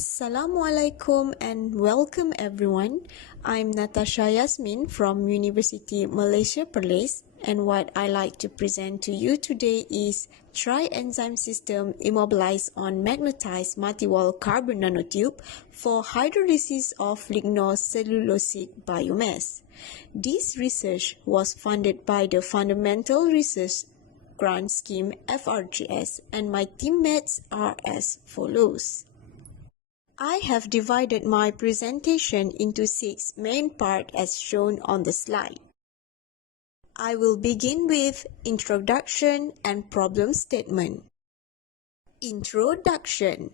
Assalamualaikum and welcome everyone. I'm Natasha Yasmin from University Malaysia Perlis, and what I like to present to you today is Tri-Enzyme system immobilized on magnetized multi-wall carbon nanotube for hydrolysis of lignocellulosic biomass. This research was funded by the Fundamental Research Grant Scheme FRGS, and my teammates are as follows. I have divided my presentation into 6 main parts as shown on the slide. I will begin with introduction and problem statement. Introduction.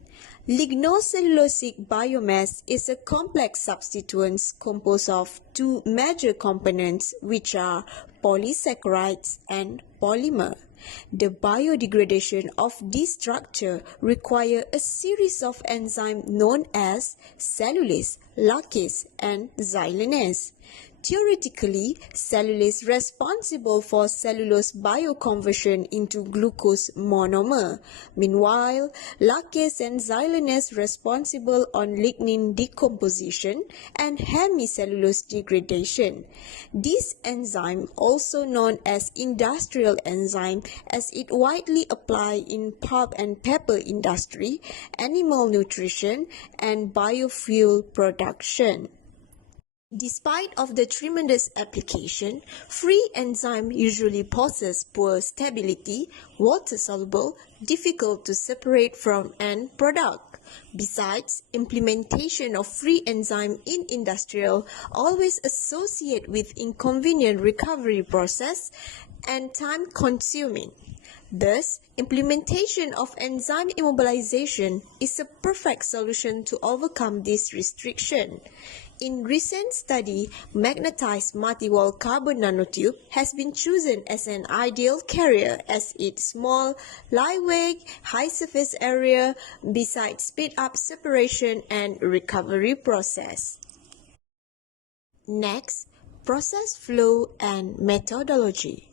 Lignocellulosic biomass is a complex substituent composed of 2 major components, which are polysaccharides and polymer. The biodegradation of this structure requires a series of enzymes known as cellulase, lactase, and xylanase. Theoretically, cellulase is responsible for cellulose bioconversion into glucose monomer. Meanwhile, lactase and xylanase responsible on lignin decomposition and hemicellulose degradation. This enzyme, also known as industrial enzyme, as it widely applied in pulp and paper industry, animal nutrition, and biofuel production. Despite of the tremendous application, free enzyme usually possess poor stability, water-soluble, difficult to separate from end product. Besides, implementation of free enzyme in industrial always associate with inconvenient recovery process and time-consuming. Thus, implementation of enzyme immobilization is a perfect solution to overcome this restriction. In recent study, magnetized multi-wall carbon nanotube has been chosen as an ideal carrier as its small, lightweight, high surface area, besides speed up separation and recovery process. Next, process flow and methodology.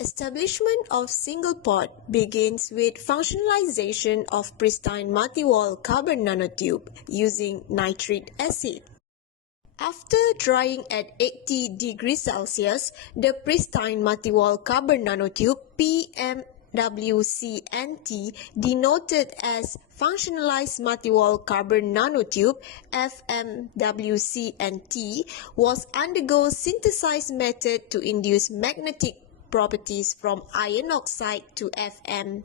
Establishment of single pot begins with functionalization of pristine multi-wall carbon nanotube using nitric acid. After drying at 80 degrees Celsius, the pristine multi-wall carbon nanotube PMWCNT, denoted as functionalized multi-wall carbon nanotube FMWCNT, was undergo synthesized method to induce magnetic properties from iron oxide to FMWCNT.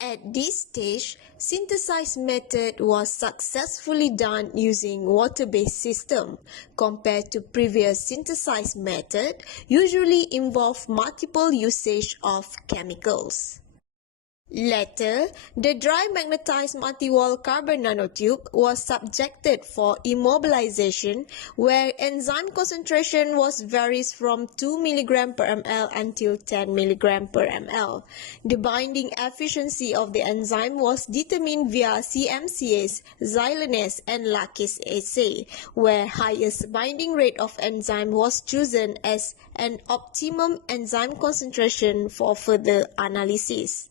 At this stage, synthesized method was successfully done using water-based system, compared to previous synthesized method usually involve multiple usage of chemicals. Later, the dry magnetized multi-wall carbon nanotube was subjected for immobilization, where enzyme concentration was varies from 2 mg per ml until 10 mg per ml. The binding efficiency of the enzyme was determined via CMCase, xylanase, and lactase assay, where highest binding rate of enzyme was chosen as an optimum enzyme concentration for further analysis.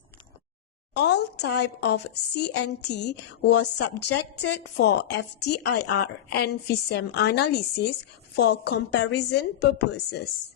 All type of CNT was subjected for FTIR and FISEM analysis for comparison purposes.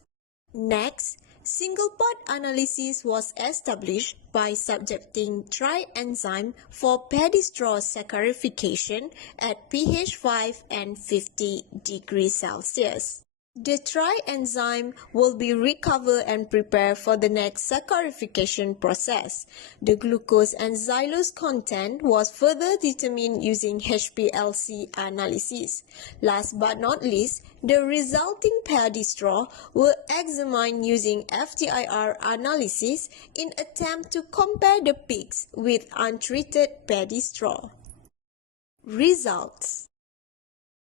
Next, single pot analysis was established by subjecting Tri-Enzyme for paddy straw saccharification at pH 5 and 50 degrees Celsius. The Tri-Enzyme will be recovered and prepared for the next saccharification process. The glucose and xylose content was further determined using HPLC analysis. Last but not least, the resulting paddy straw were examined using FTIR analysis in attempt to compare the peaks with untreated paddy straw. Results.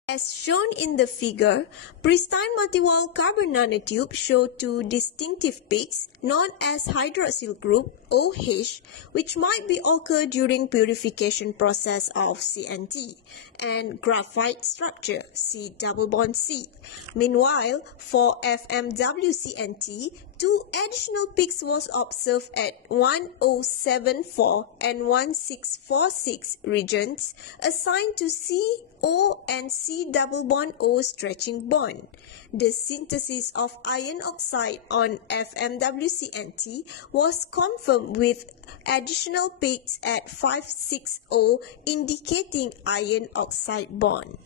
As shown in the figure, pristine multi-wall carbon nanotube showed 2 distinctive peaks known as hydroxyl group OH, which might be occur during purification process of CNT, and graphite structure, C double bond C. Meanwhile, for FMWCNT, two additional peaks was observed at 1074 and 1646 regions, assigned to C, O and C double bond O stretching bond. The synthesis of iron oxide on FMWCNT was confirmed with additional peaks at 560, indicating iron oxide bond.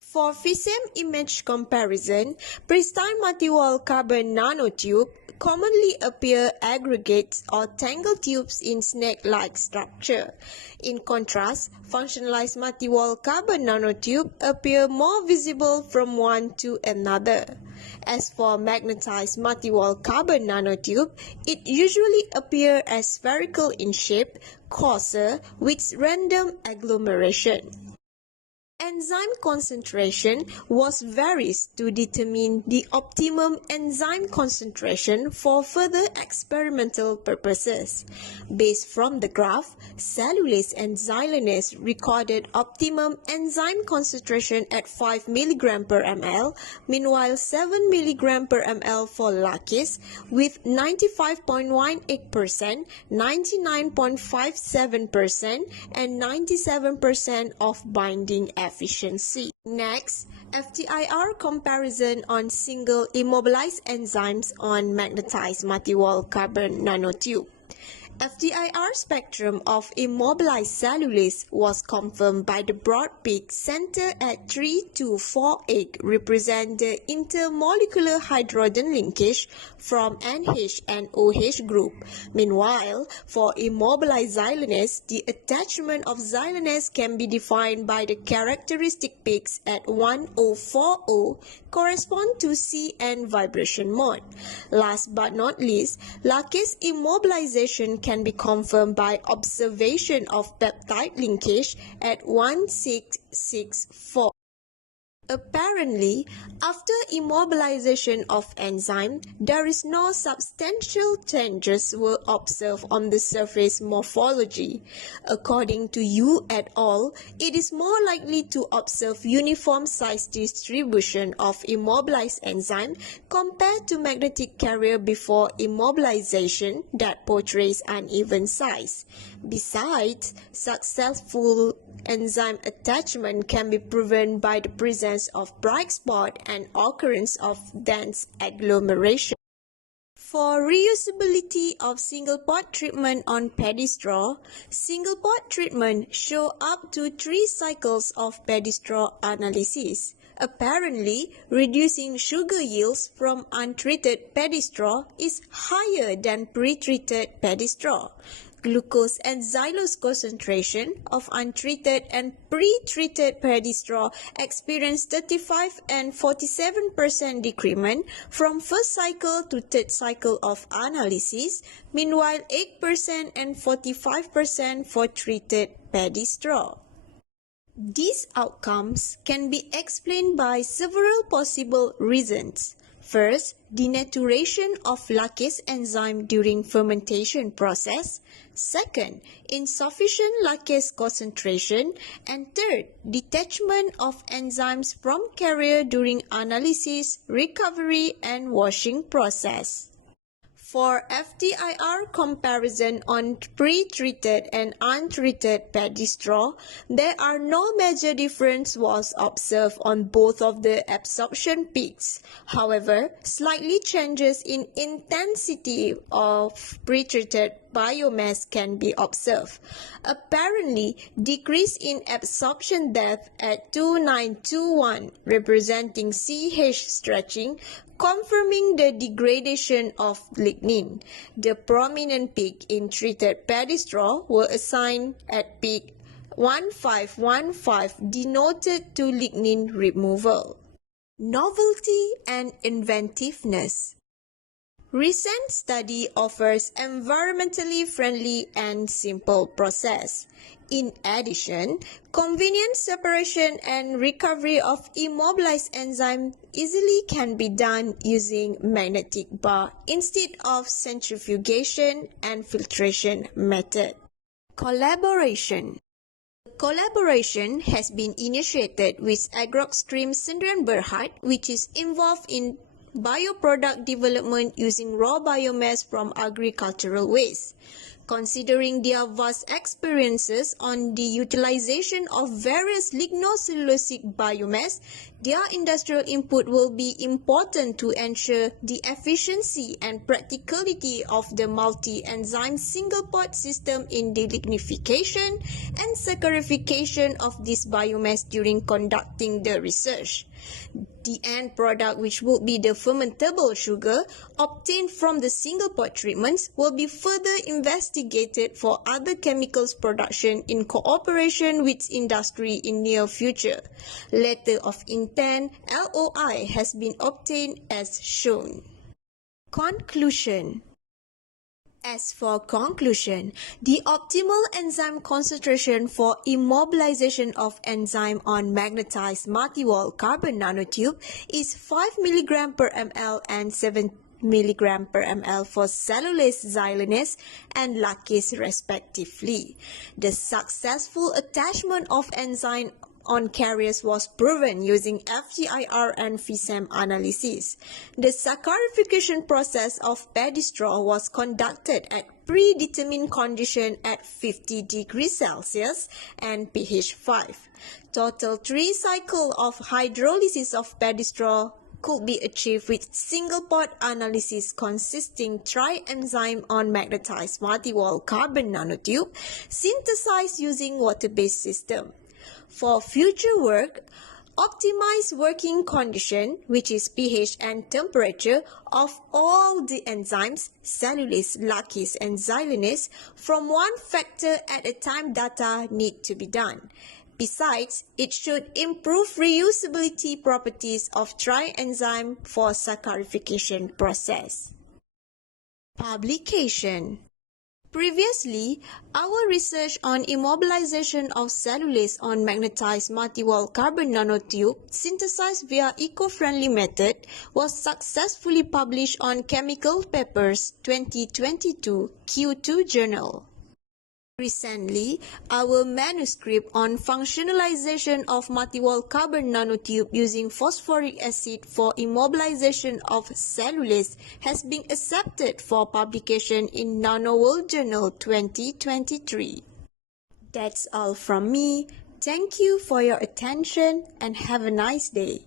For FISM image comparison, pristine multiwall carbon nanotube commonly appear aggregates or tangled tubes in snake-like structure. In contrast, functionalized multiwall carbon nanotube appear more visible from one to another. As for magnetized multiwall carbon nanotube, it usually appear as spherical in shape, coarser, with random agglomeration. Enzyme concentration was varies to determine the optimum enzyme concentration for further experimental purposes. Based from the graph, cellulase and xylanase recorded optimum enzyme concentration at 5 mg per ml, meanwhile 7 mg per ml for lacase with 95.18%, 99.57% and 97% of binding efficiency. Next, FTIR comparison on single immobilized enzymes on magnetized multiwall carbon nanotube. FTIR spectrum of immobilized cellulase was confirmed by the broad peak center at 3248 represent the intermolecular hydrogen linkage from NH and OH group. Meanwhile, for immobilized xylanase, the attachment of xylanase can be defined by the characteristic peaks at 1040 correspond to CN vibration mode. Last but not least, lacase immobilization can be confirmed by observation of peptide linkage at 1664. Apparently, after immobilization of enzyme, there is no substantial changes were observed on the surface morphology. According to Yu et al., it is more likely to observe uniform size distribution of immobilized enzyme compared to magnetic carrier before immobilization that portrays uneven size. Besides, successful enzyme attachment can be proven by the presence of bright spot and occurrence of dense agglomeration. For reusability of single-pot treatment on paddy straw, single-pot treatment show up to 3 cycles of paddy straw analysis. Apparently, reducing sugar yields from untreated paddy straw is higher than pre-treated paddy straw. Glucose and xylose concentration of untreated and pre-treated paddy straw experienced 35 and 47% decrement from first cycle to third cycle of analysis, meanwhile 8% and 45% for treated paddy straw. These outcomes can be explained by several possible reasons. First, denaturation of lacase enzyme during fermentation process. Second, insufficient lacase concentration. And third, detachment of enzymes from carrier during analysis, recovery, and washing process. For FTIR comparison on pre-treated and untreated paddy straw, there are no major difference was observed on both of the absorption peaks. However, slightly changes in intensity of pre-treated biomass can be observed. Apparently, decrease in absorption depth at 2921, representing CH stretching, confirming the degradation of lignin. The prominent peak in treated paddy straw were assigned at peak 1515, denoted to lignin removal. Novelty and inventiveness. Recent study offers environmentally friendly and simple process. In addition, convenient separation and recovery of immobilized enzyme easily can be done using magnetic bar instead of centrifugation and filtration method. Collaboration. Collaboration has been initiated with Agrokstream Sdn Bhd, which is involved in bioproduct development using raw biomass from agricultural waste. Considering their vast experiences on the utilization of various lignocellulosic biomass, their industrial input will be important to ensure the efficiency and practicality of the multi-enzyme single-pot system in the lignification and saccharification of this biomass during conducting the research. The end product, which would be the fermentable sugar obtained from the single-pot treatments, will be further investigated for other chemicals production in cooperation with industry in near future. Letter of intent (LOI) has been obtained as shown. Conclusion. As for conclusion, the optimal enzyme concentration for immobilization of enzyme on magnetized multiwall carbon nanotube is 5 mg per ml and 7 mg per ml for cellulase xylanase and lacase respectively. The successful attachment of enzyme on carriers was proven using FGIR and FISEM analysis. The saccharification process of paddy straw was conducted at predetermined condition at 50 degrees Celsius and pH 5. Total 3 cycle of hydrolysis of paddy straw could be achieved with single-pot analysis consisting Tri-Enzyme on magnetized multiwall carbon nanotube synthesized using water-based system. For future work, optimize working condition, which is pH and temperature, of all the enzymes, cellulase, lacase, and xylanase from one factor at a time data need to be done. Besides, it should improve reusability properties of Tri-Enzyme for saccharification process. Publication. Previously, our research on immobilization of cellulase on magnetized multiwall carbon nanotube synthesized via eco-friendly method was successfully published on Chemical Papers 2022 Q2 Journal. Recently, our manuscript on functionalization of multiwall carbon nanotube using phosphoric acid for immobilization of cellulase has been accepted for publication in Nanoworld Journal 2023. That's all from me. Thank you for your attention and have a nice day.